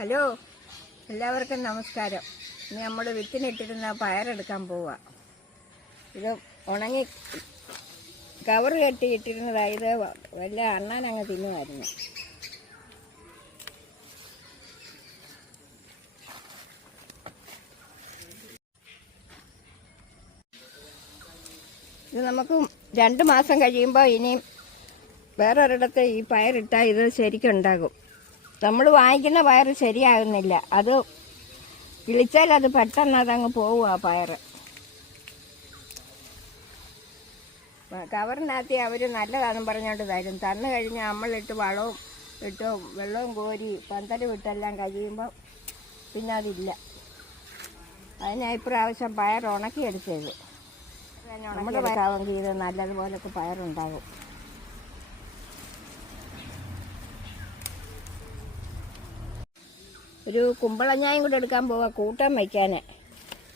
Hello, എല്ലാവർക്കും നമസ്കാരം. ഇനി നമ്മൾ വിത്തിനിട്ടിരുന്ന പയറെടുക്കാൻ പോവുക. ഇത് ഉണങ്ങി കവർ കെട്ടിയിട്ടിരുന്നതാണ്. ഇത് വല്ല അണ്ണാനങ്ങ് തിന്നുമായിരുന്നു. ഇത് നമുക്ക് 2 മാസം കഴിയുമ്പോൾ ഇനിയും വേറൊരിടത്ത് ഈ പയറിട്ടാൽ ഇത് ശരിക്കും ഉണ്ടാകും. നമ്മൾ വാങ്ങിക്കുന്ന പയർ ശരിയാകുന്നില്ല. അത് കിളിച്ചാൽ അത് പെട്ടെന്ന് അതങ്ങ് പോവുക ആ പയർ. കവറിനകത്ത് അവർ നല്ലതാണെന്ന് പറഞ്ഞുകൊണ്ട് തരും. തന്നു കഴിഞ്ഞാൽ നമ്മളിട്ട് വളവും ഇട്ട് വെള്ളവും കോരി പന്തലും ഇട്ടെല്ലാം കഴിയുമ്പോൾ പിന്നെ അതില്ല. അതിനാ ഇപ്രാവശ്യം പയർ ഉണക്കിയെടുത്തത്. നമ്മുടെ പയറാവെങ്കിൽ ഇത് നല്ലതുപോലൊക്കെ പയറുണ്ടാകും. ഒരു കുമ്പളങ്ങായും കൂടെ എടുക്കാൻ പോവാം കൂട്ടാൻ വയ്ക്കാൻ.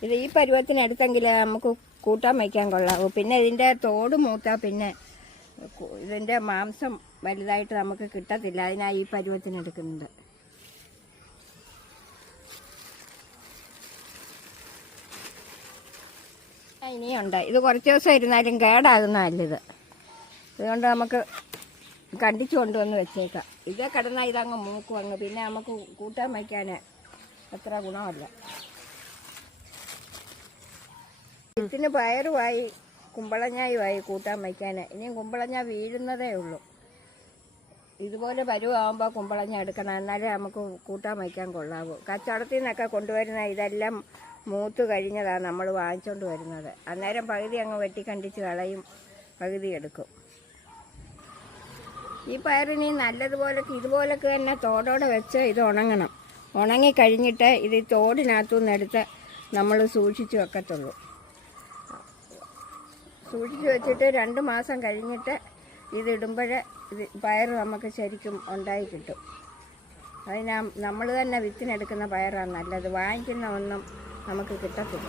ഇത് ഈ പരുവത്തിനടുത്തെങ്കിൽ നമുക്ക് കൂട്ടാൻ വയ്ക്കാൻ കൊള്ളാവൂ. പിന്നെ ഇതിൻ്റെ തോട് മൂത്താൽ പിന്നെ ഇതിൻ്റെ മാംസം വലുതായിട്ട് നമുക്ക് കിട്ടത്തില്ല. അതിനാണ് ഈ പരുവത്തിനെടുക്കുന്നത്. ഇനിയുണ്ട്. ഇത് കുറച്ച് ദിവസം ഇരുന്നാലും കേടാകുന്നതല്ലിത്. അതുകൊണ്ട് നമുക്ക് കണ്ടിച്ചു കൊണ്ടുവന്ന് വെച്ചേക്കാം. ഇതേ കിടന്നാൽ ഇതങ്ങ് മൂക്കും അങ്ങ്. പിന്നെ നമുക്ക് കൂട്ടാൻ വയ്ക്കാൻ അത്ര ഗുണമല്ല. ഇതിന് പയറുമായി കുമ്പളങ്ങായുമായി കൂട്ടാൻ വയ്ക്കാൻ. ഇനിയും കുമ്പളങ്ങ വീഴുന്നതേ ഉള്ളൂ. ഇതുപോലെ പരുവാകുമ്പോൾ കുമ്പളങ്ങ എടുക്കണം. എന്നാലേ നമുക്ക് കൂട്ടാൻ വയ്ക്കാൻ കൊള്ളാവൂ. കച്ചവടത്തിൽ നിന്നൊക്കെ കൊണ്ടുവരുന്ന ഇതെല്ലാം മൂത്ത് കഴിഞ്ഞതാണ് നമ്മൾ വാങ്ങിച്ചുകൊണ്ട് വരുന്നത്. അന്നേരം പകുതി അങ്ങ് വെട്ടിക്കണ്ടിച്ച് കളയും, പകുതി എടുക്കും. ഈ പയറിനി നല്ലതുപോലൊക്കെ ഇതുപോലൊക്കെ തന്നെ തോടോടെ വെച്ച് ഇത് ഉണങ്ങണം. ഉണങ്ങിക്കഴിഞ്ഞിട്ട് ഇത് തോടിനകത്തുനിന്ന് എടുത്ത് നമ്മൾ സൂക്ഷിച്ച് വെക്കത്തുള്ളൂ. സൂക്ഷിച്ച് വെച്ചിട്ട് 2 മാസം കഴിഞ്ഞിട്ട് ഇതിടുമ്പോൾ ഇത് പയർ നമുക്ക് ശരിക്കും ഉണ്ടായി കിട്ടും. അതിനാ നമ്മൾ തന്നെ വിത്തിനെടുക്കുന്ന പയറാണ് നല്ലത്. വാങ്ങിക്കുന്ന ഒന്നും നമുക്ക് കിട്ടത്തില്ല.